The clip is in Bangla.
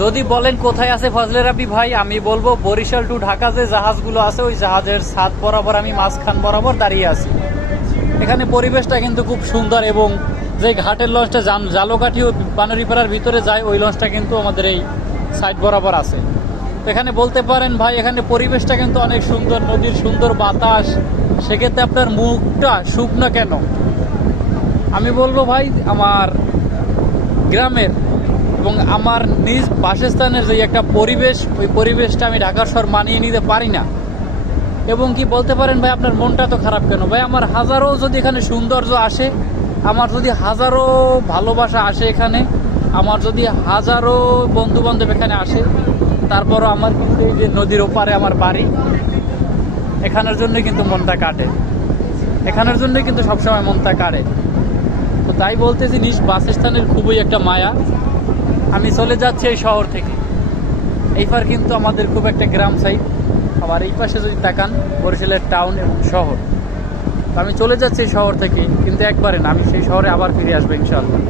যদি বলেন কোথায় আছে ফজলে রাব্বি ভাই, আমি বলবো বরিশাল টু ঢাকা যে জাহাজগুলো আছে ওই জাহাজের ছাদ বরাবর আমি মাঝখান বরাবর দাঁড়িয়ে আছি। এখানে পরিবেশটা কিন্তু খুব সুন্দর, এবং যে ঘাটের লঞ্চটা জালকাঠি ও বানারীপাড়ার ভিতরে যায় ওই লঞ্চটা কিন্তু আমাদের এই সাইড বরাবর আছে। তো এখানে বলতে পারেন ভাই এখানে পরিবেশটা কিন্তু অনেক সুন্দর, নদীর সুন্দর বাতাস, সেক্ষেত্রে আপনার মুখটা শুকনো কেন। আমি বলবো ভাই আমার গ্রামের এবং আমার নিজ বাসস্থানের যে একটা পরিবেশ, ওই পরিবেশটা আমি ঢাকার শহর মানিয়ে নিতে পারি না। এবং কি বলতে পারেন ভাই আপনার মনটা তো খারাপ কেন ভাই, আমার হাজারো যদি এখানে সৌন্দর্য আসে, আমার যদি হাজারো ভালোবাসা আসে এখানে, আমার যদি হাজারো বন্ধু বান্ধব এখানে আসে, তারপরও আমার কিন্তু এই যে নদীর ওপারে আমার বাড়ি, এখানের জন্যই কিন্তু মনটা কাটে, এখানের জন্যই কিন্তু সবসময় মনটা কাটে। তো তাই বলতেছি নিজ বাসস্থানের খুবই একটা মায়া। আমি চলে যাচ্ছি এই শহর থেকে, এইবার কিন্তু আমাদের খুব একটা গ্রাম সাইড, আবার এই পাশে যদি তাকান বরিশালের টাউন এবং শহর। তো আমি চলে যাচ্ছি এই শহর থেকে, কিন্তু একবারে না, আমি সেই শহরে আবার ফিরে আসবো ইনশাআল্লাহ।